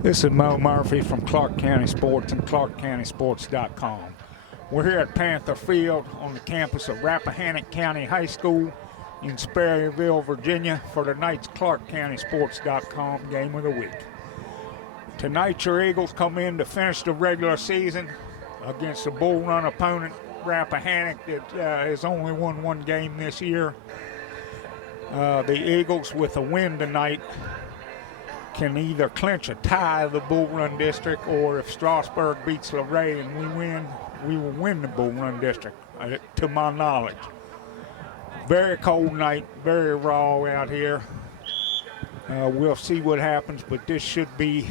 This is Mo Murphy from Clarke County Sports and ClarkeCountySports.com. We're here at Panther Field on the campus of Rappahannock County High School in Sperryville, Virginia for tonight's ClarkeCountySports.com Game of the Week. Tonight your Eagles come in to finish the regular season against a Bull Run opponent, Rappahannock, that has only won one game this year. The Eagles, with a win tonight, can either clinch a tie of the Bull Run District, or if Strasburg beats Luray and we win, we will win the Bull Run District, to my knowledge. Very cold night, very raw out here. We'll see what happens, but this should be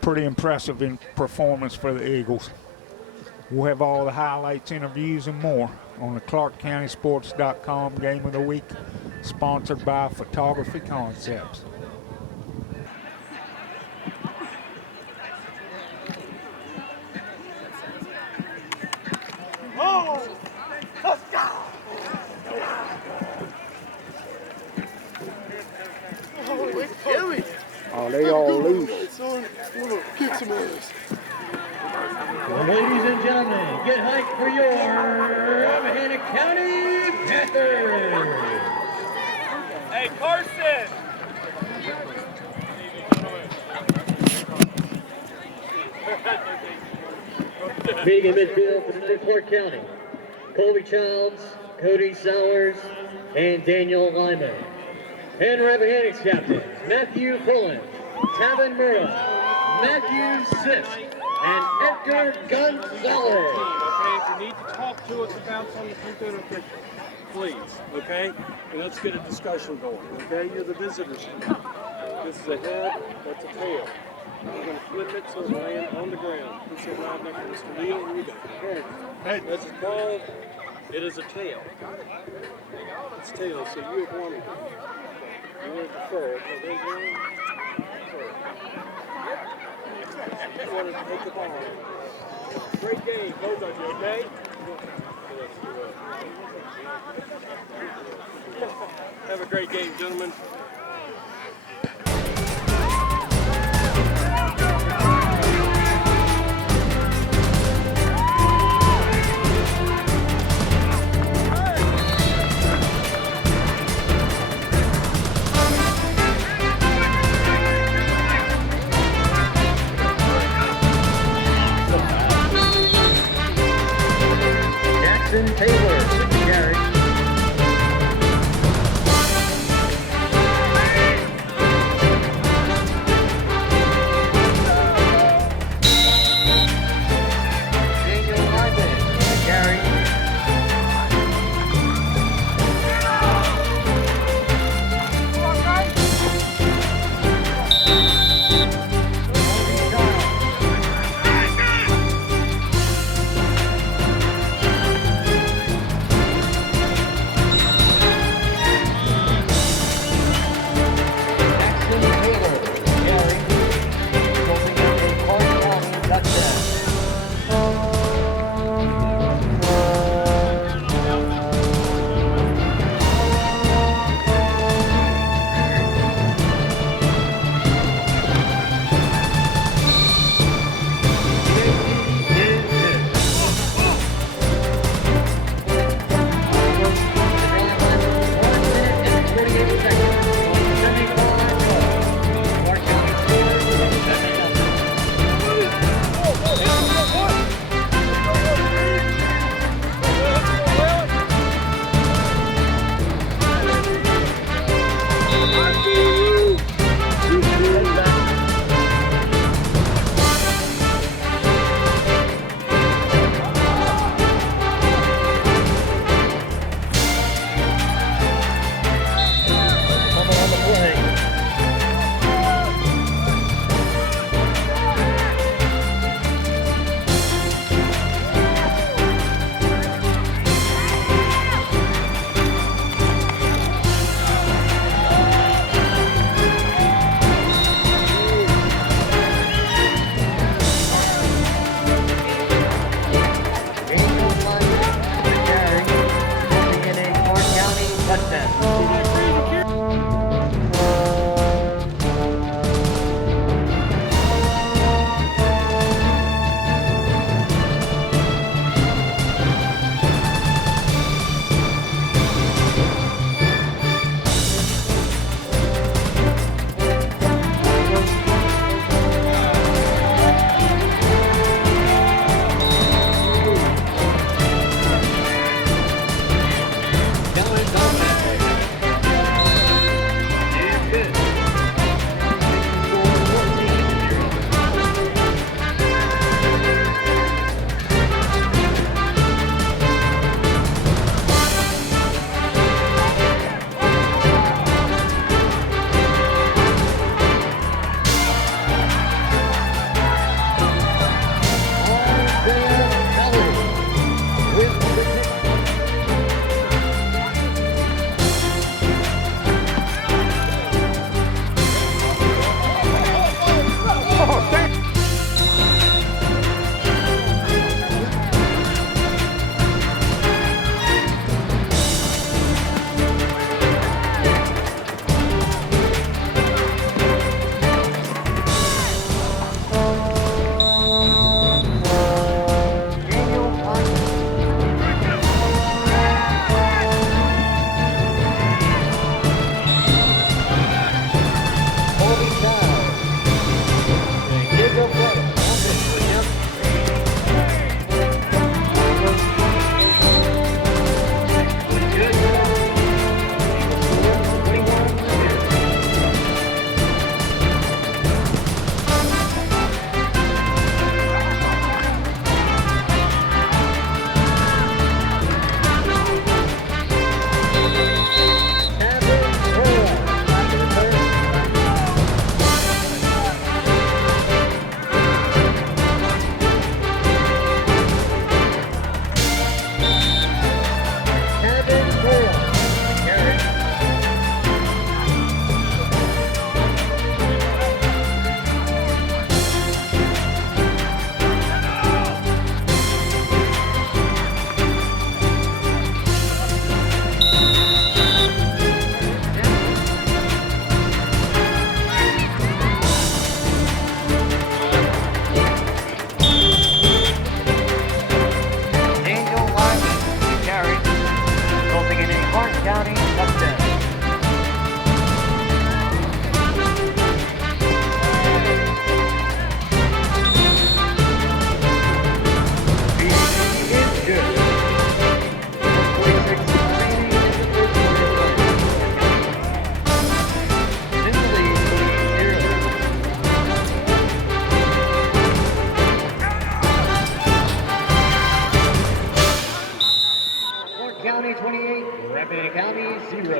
pretty impressive in performance for the Eagles. We'll have all the highlights, interviews, and more on the ClarkeCountySports.com Game of the Week, sponsored by Photography Concepts. Oh, they all loose. Ladies and gentlemen, get hyped for your Rappahannock County Panthers. Hey, Carson! Being in midfield for Clarke County, Colby Childs, Cody Sowers, and Daniel Lyman. And Rappahannock's captains, Matthew Pullen, Tavin Murrah, Matthew Sisk, and Edgar Gonzalez. Okay, if you need to talk to us about something, please, okay? And let's get a discussion going, okay? You're the visitors. This is a head, that's a tail. We're going to flip it so it'll land on the ground. Put your rod next to Mr. Neal, here you go. Head. This is called, it is a tail. It's tail, so you have wanted it. You wanted the fur. Are they going? Fur. You wanted to take the ball. Great game, both of you, okay? Have a great game, gentlemen. Taylor, Gary. Daniel Lyman, Gary. touchdown.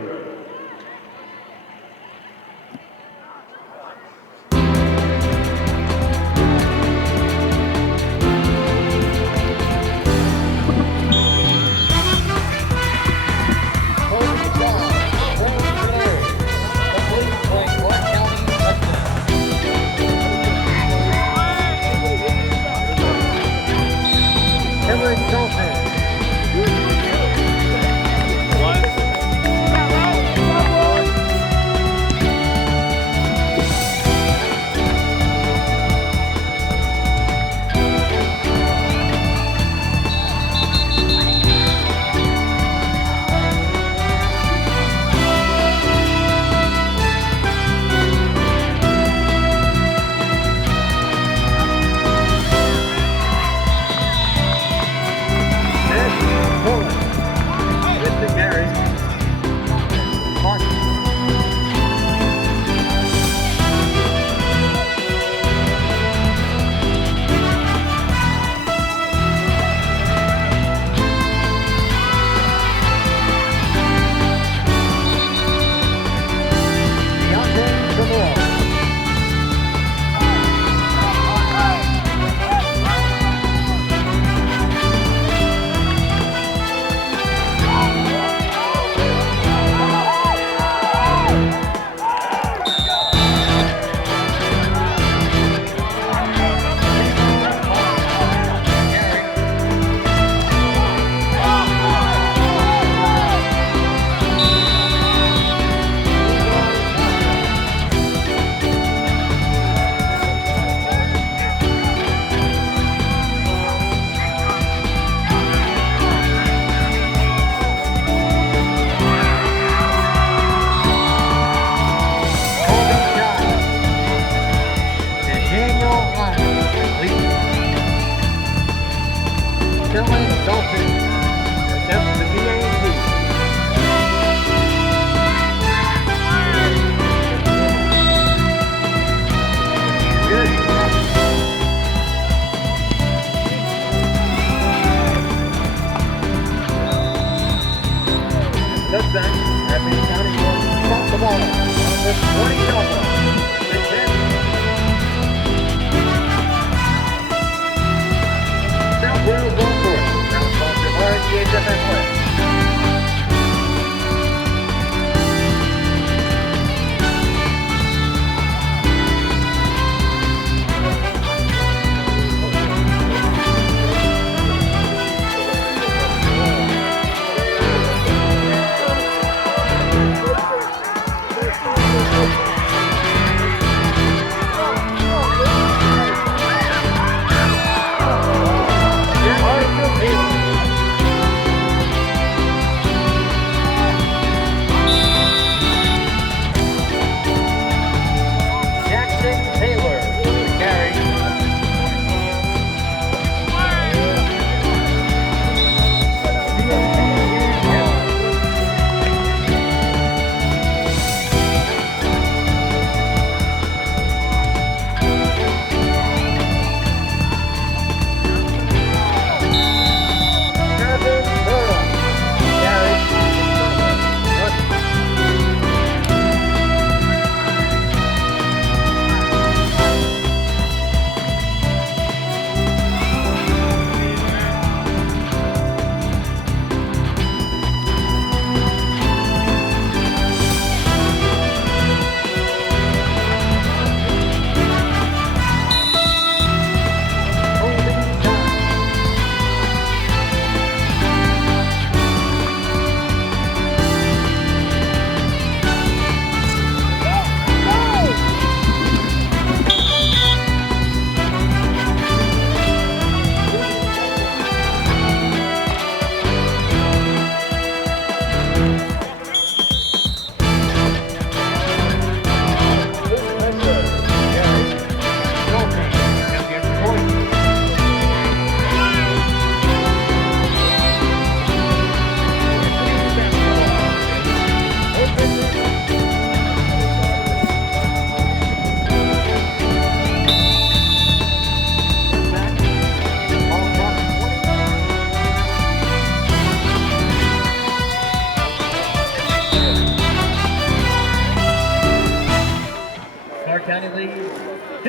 Rappahannock County will stop the ball on the 20-yard line. South Wales on court. Now sponsored by CHFN West.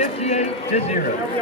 58-0.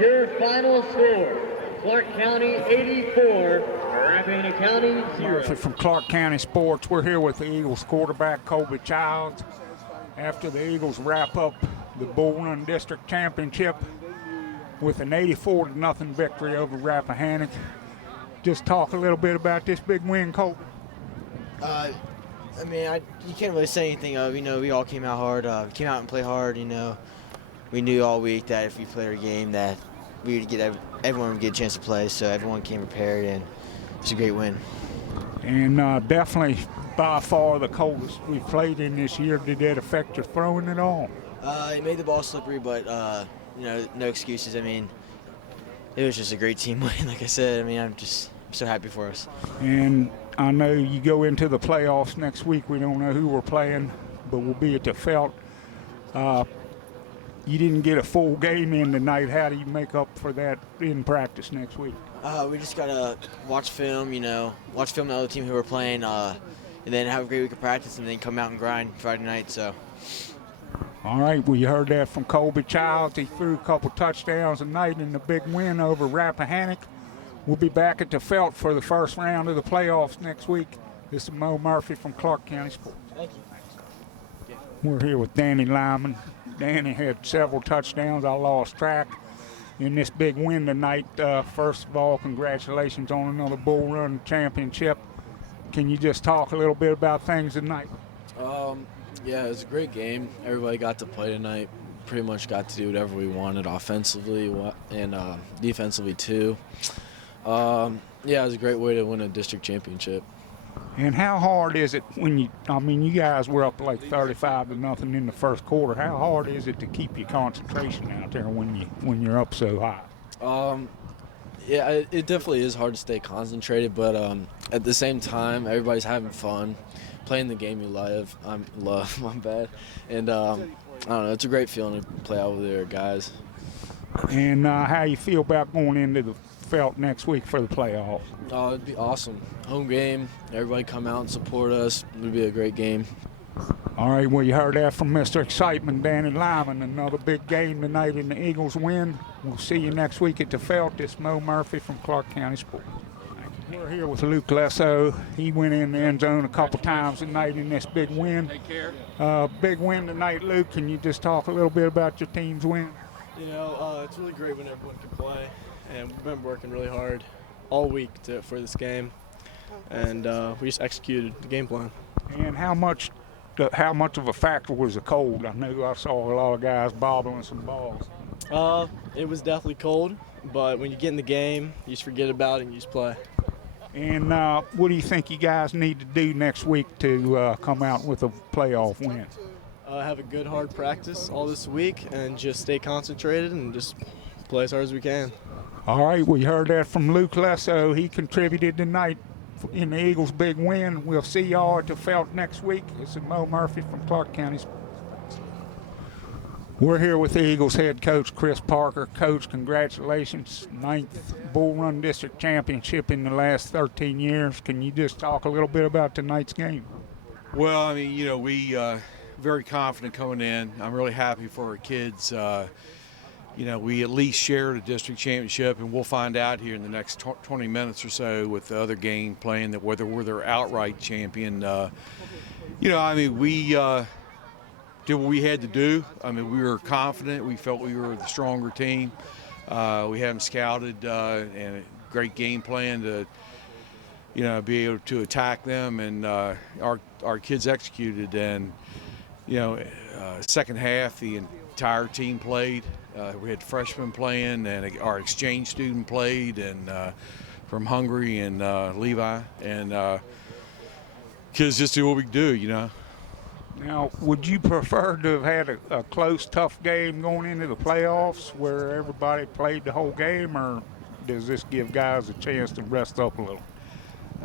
Your final score, Clarke County 84, Rappahannock County 0. Murphy from Clarke County Sports. We're here with the Eagles quarterback, Colby Childs. After the Eagles wrap up the Bowling District Championship with an 84-0 victory over Rappahannock. Just talk a little bit about this big win, Colt. I mean, you can't really say anything of, we all came out hard, came out and played hard, We knew all week that if we played our game that we would get everyone would get a chance to play, so everyone came prepared, and it's a great win. And definitely by far the coldest we've played in this year. Did that affect your throwing at all? It made the ball slippery, but no excuses. I mean, it was just a great team win. Like I said, I mean, I'm so happy for us. And I know you go into the playoffs next week. We don't know who we're playing, but we'll be at the Felt. You didn't get a full game in tonight. How do you make up for that in practice next week? We just gotta watch film. Watch film of the other team who we're playing, and then have a great week of practice, and then come out and grind Friday night. So. All right, well, you heard that from Colby Childs. He threw a couple touchdowns tonight in the big win over Rappahannock. We'll be back at the Felt for the first round of the playoffs next week. This is Mo Murphy from Clarke County Sports. Thank you. We're here with Danny Lyman. Danny had several touchdowns. I lost track in this big win tonight. First of all, congratulations on another Bull Run championship. Can you just talk a little bit about things tonight? Yeah, it was a great game. Everybody got to play tonight. Pretty much got to do whatever we wanted offensively and defensively too. Yeah, it was a great way to win a district championship. And how hard is it when you guys were up like 35-0 in the first quarter. How hard is it to keep your concentration out there when you're up so high? Yeah, it definitely is hard to stay concentrated, but at the same time, everybody's having fun, playing the game you love. My bad. And I don't know, it's a great feeling to play out with their guys. And how you feel about going into the Felt next week for the playoffs? Oh, it'd be awesome. Home game, everybody come out and support us. It would be a great game. All right, well, you heard that from Mr. Excitement, Danny Lyman. Another big game tonight in the Eagles win. We'll see you next week at the Felt. This is Mo Murphy from Clarke County Sports. We're here with Luke Lesso. He went in the end zone a couple times tonight in this big win. Big win tonight, Luke. Can you just talk a little bit about your team's win? It's really great when everyone can play, and we've been working really hard all week for this game, and we just executed the game plan. And how much of a factor was the cold? I know I saw a lot of guys bobbling some balls. It was definitely cold, but when you get in the game, you just forget about it and you just play. And what do you think you guys need to do next week to come out with a playoff win? Have a good hard practice all this week and just stay concentrated and just play as hard as we can. All right, we heard that from Luke Lesso. He contributed tonight in the Eagles' big win. We'll see y'all at the Felt next week. This is Mo Murphy from Clarke County. We're here with the Eagles head coach, Chris Parker. Coach, congratulations. 9th Bull Run District Championship in the last 13 years. Can you just talk a little bit about tonight's game? Well, I mean, we very confident coming in. I'm really happy for our kids. We at least shared a district championship, and we'll find out here in the next 20 minutes or so with the other game playing that whether we're their outright champion. We did what we had to do. I mean, we were confident. We felt we were the stronger team. We had them scouted and a great game plan to, be able to attack them, and our kids executed. And second half, the entire team played. We had freshmen playing, and our exchange student played, and from Hungary and Levi, and kids just do what we do, Now, would you prefer to have had a close, tough game going into the playoffs where everybody played the whole game, or does this give guys a chance to rest up a little?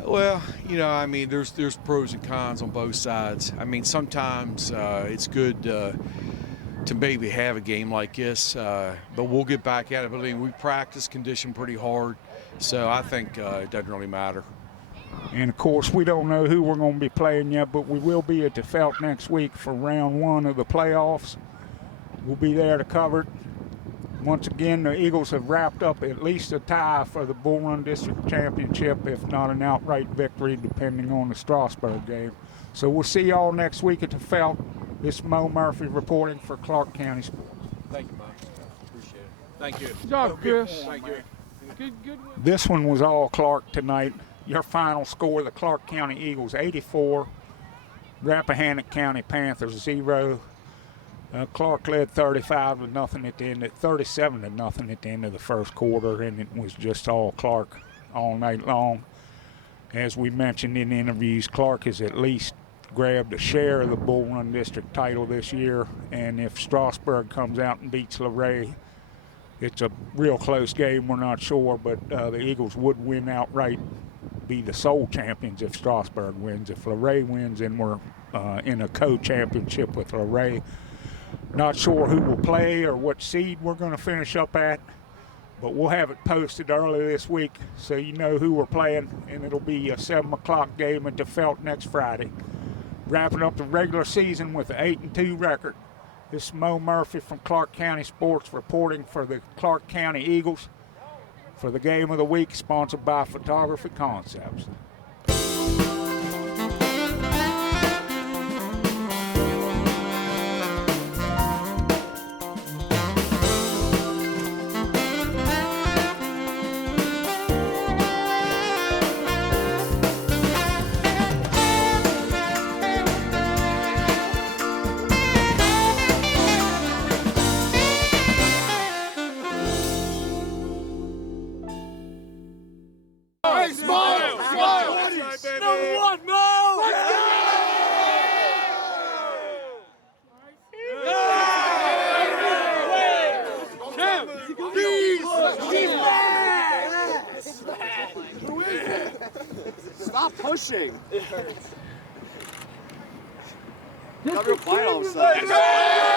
Well, there's pros and cons on both sides. I mean, sometimes it's good to maybe have a game like this, but we'll get back at it. But I mean, we practice condition pretty hard, so I think it doesn't really matter. And, of course, we don't know who we're going to be playing yet, but we will be at the Felt next week for round 1 of the playoffs. We'll be there to cover it. Once again, the Eagles have wrapped up at least a tie for the Bull Run District Championship, if not an outright victory, depending on the Strasburg game. So we'll see y'all next week at the Felt. This is Mo Murphy reporting for Clarke County Sports. Thank you, Mike. Appreciate it. Thank you. Good job, Chris. Thank you. Good. This one was all Clarke tonight. Your final score, the Clarke County Eagles 84, Rappahannock County Panthers 0. Clarke led 35-0 at the end, 37-0 at the end of the first quarter, and it was just all Clarke all night long. As we mentioned in interviews, Clarke is at least grabbed a share of the Bull Run District title this year. And if Strasburg comes out and beats Luray, it's a real close game. We're not sure, but the Eagles would win outright, be the sole champions if Strasburg wins. If Luray wins, then we're in a co-championship with Luray. Not sure who will play or what seed we're going to finish up at, but we'll have it posted early this week so you know who we're playing, and it'll be a 7 o'clock game at the Felt next Friday. Wrapping up the regular season with an 8-2 record. This is Mo Murphy from Clarke County Sports reporting for the Clarke County Eagles for the Game of the Week, sponsored by Photography Concepts. Stop pushing. Got real quiet all of a sudden.